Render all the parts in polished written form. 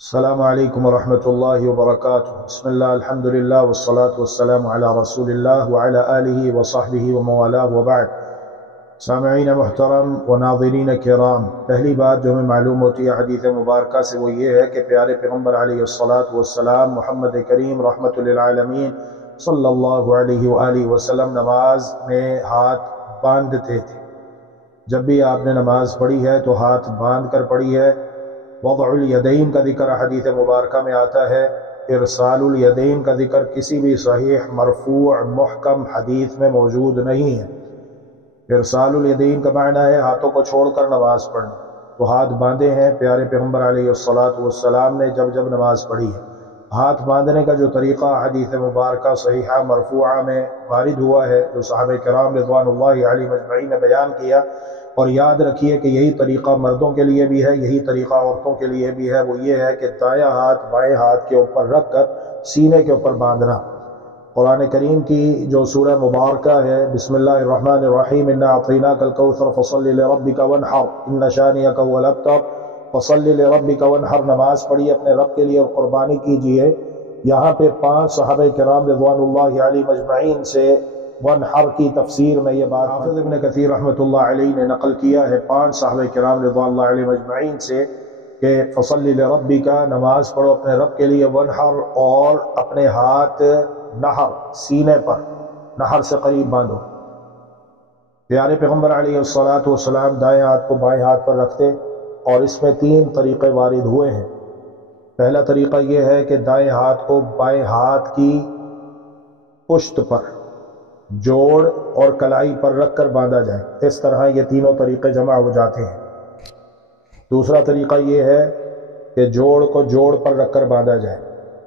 السلام علیکم ورحمۃ اللہ وبرکاتہ۔ بسم اللہ الحمد للہ والصلاة والسلام علی رسول اللہ وعلی آلہ وصحبہ وموالاه وبعد۔ سامعین محترم و ناظرین کرام، پہلی بات جو ہمیں معلوم ہوتی ہے حدیث مبارکہ سے وہ یہ ہے کہ پیارے پیغمبر علیہ الصلاۃ والسلام محمد کریم رحمۃ للعالمین صلی اللہ علیہ وآلہ وسلم نماز میں ہاتھ باندھتے تھے۔ جب بھی آپ نے نماز پڑھی ہے تو ہاتھ باندھ کر پڑھی ہے۔ وضع الیدین کا ذکر حدیث مبارکہ میں آتا ہے، ارسال الیدین کا ذکر کسی بھی صحیح مرفوع محکم حدیث میں موجود نہیں ہے۔ ارسال الیدین کا معنی ہے ہاتھوں کو چھوڑ کر نماز پڑھنا، تو ہاتھ باندھے ہیں پیارے پیغمبر علیہ الصلاۃ والسلام نے جب نماز پڑھی ہے۔ ہاتھ باندھنے کا جو طریقہ حدیث مبارکہ صحیحہ مرفوعہ میں وارد ہوا ہے، جو صحابہ کرام رضوان اللہ علیہم اجمعین نے بیان کیا، اور یاد رکھیے کہ یہی طریقہ مردوں کے لیے بھی ہے، یہی طریقہ عورتوں کے لیے بھی ہے، وہ یہ ہے کہ دایاں ہاتھ بائیں ہاتھ کے اوپر رکھ کر سینے کے اوپر باندھنا۔ قرآن کریم کی جو سورہ مبارکہ ہے، بسم اللہ الرحمن الرحیم، انا اعطیناک الکوثر فصل لربک وانحر ان شانئک هو الابتر فصل لربک وانحر، نماز پڑھیے اپنے رب کے لیے اور قربانی کیجیے۔ یہاں پہ 5 صحابہ کرام رضوان اللہ علیہم اجمعین سے وانحر کی تفسیر میں یہ بات حافظ ابن کثیر رحمۃ اللہ علیہ نے نقل کیا ہے 5 صحابہ کرام رضوان اللہ علیہم اجمعین سے کہ فصلی لربک، نماز پڑھو اپنے رب کے لیے، وانحر، اور اپنے ہاتھ نحر سینے پر، نحر سے قریب باندھو۔ پیارے پیغمبر علیہ الصلاۃ والسلام دائیں ہاتھ کو بائیں ہاتھ پر رکھتے، اور اس میں 3 طریقے وارد ہوئے ہیں۔ پہلا طریقہ یہ ہے کہ دائیں ہاتھ کو بائیں ہاتھ کی پشت پر، جوڑ اور کلائی پر رکھ کر باندھا جائے، اس طرح یہ تینوں طریقے جمع ہو جاتے ہیں۔ دوسرا طریقہ یہ ہے کہ جوڑ کو جوڑ پر رکھ کر باندھا جائے،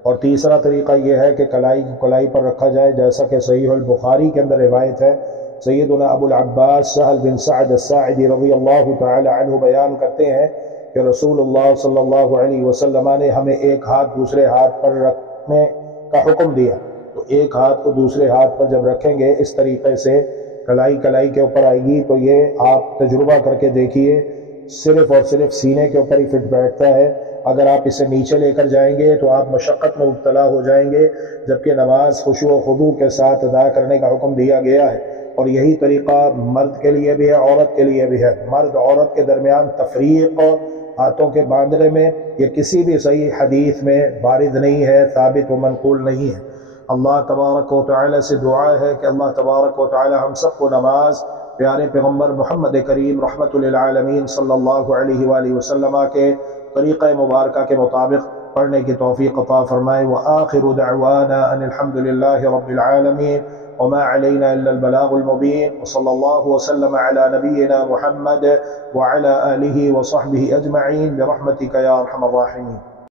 اور تیسرا طریقہ یہ ہے کہ کلائی کو کلائی پر رکھا جائے، جیسا کہ صحیح البخاری کے اندر روایت ہے۔ سیدنا ابو العباس سہل بن سعد الساعدی رضی اللہ تعالی عنہ بیان کرتے ہیں کہ رسول اللہ صلی اللہ علیہ وسلم نے ہمیں ایک ہاتھ دوسرے ہاتھ پر رکھنے کا حکم دیا، تو ایک ہاتھ کو دوسرے ہاتھ پر جب رکھیں گے اس طریقے سے کلائی کے اوپر آئے گی، تو یہ آپ تجربہ کر کے دیکھیے، صرف اور صرف سینے کے اوپر ہی فٹ بیٹھتا ہے۔ اگر آپ اسے نیچے لے کر جائیں گے تو آپ مشقت میں مبتلا ہو جائیں گے، جبکہ نماز خشوع و خضوع کے ساتھ ادا کرنے کا حکم دیا گیا ہے۔ اور یہی طریقہ مرد کے لیے بھی ہے، عورت کے لیے بھی ہے۔ مرد عورت کے درمیان تفریق ہاتھوں کے باندھنے میں یہ کسی بھی صحیح حدیث میں وارد نہیں ہے، ثابت و منقول نہیں ہے۔ اللہ تبارک و تعالی سے دعا ہے کہ اللہ تبارک و تعالی ہم سب کو نماز پیارے پیغمبر محمد کریم رحمۃ للعالمین صلی اللہ علیہ وآلہ وسلم کے طریقہ مبارکہ کے مطابق پڑھنے کی توفیق عطا فرمائے۔ وآخر دعوانا ان الحمد للہ رب العالمین وما علینا الا البلاغ المبین، وصلی اللہ وسلم علی نبینا محمد وعلی آلہ وصحبہ اجمعین برحمتک یا ارحم الراحمین۔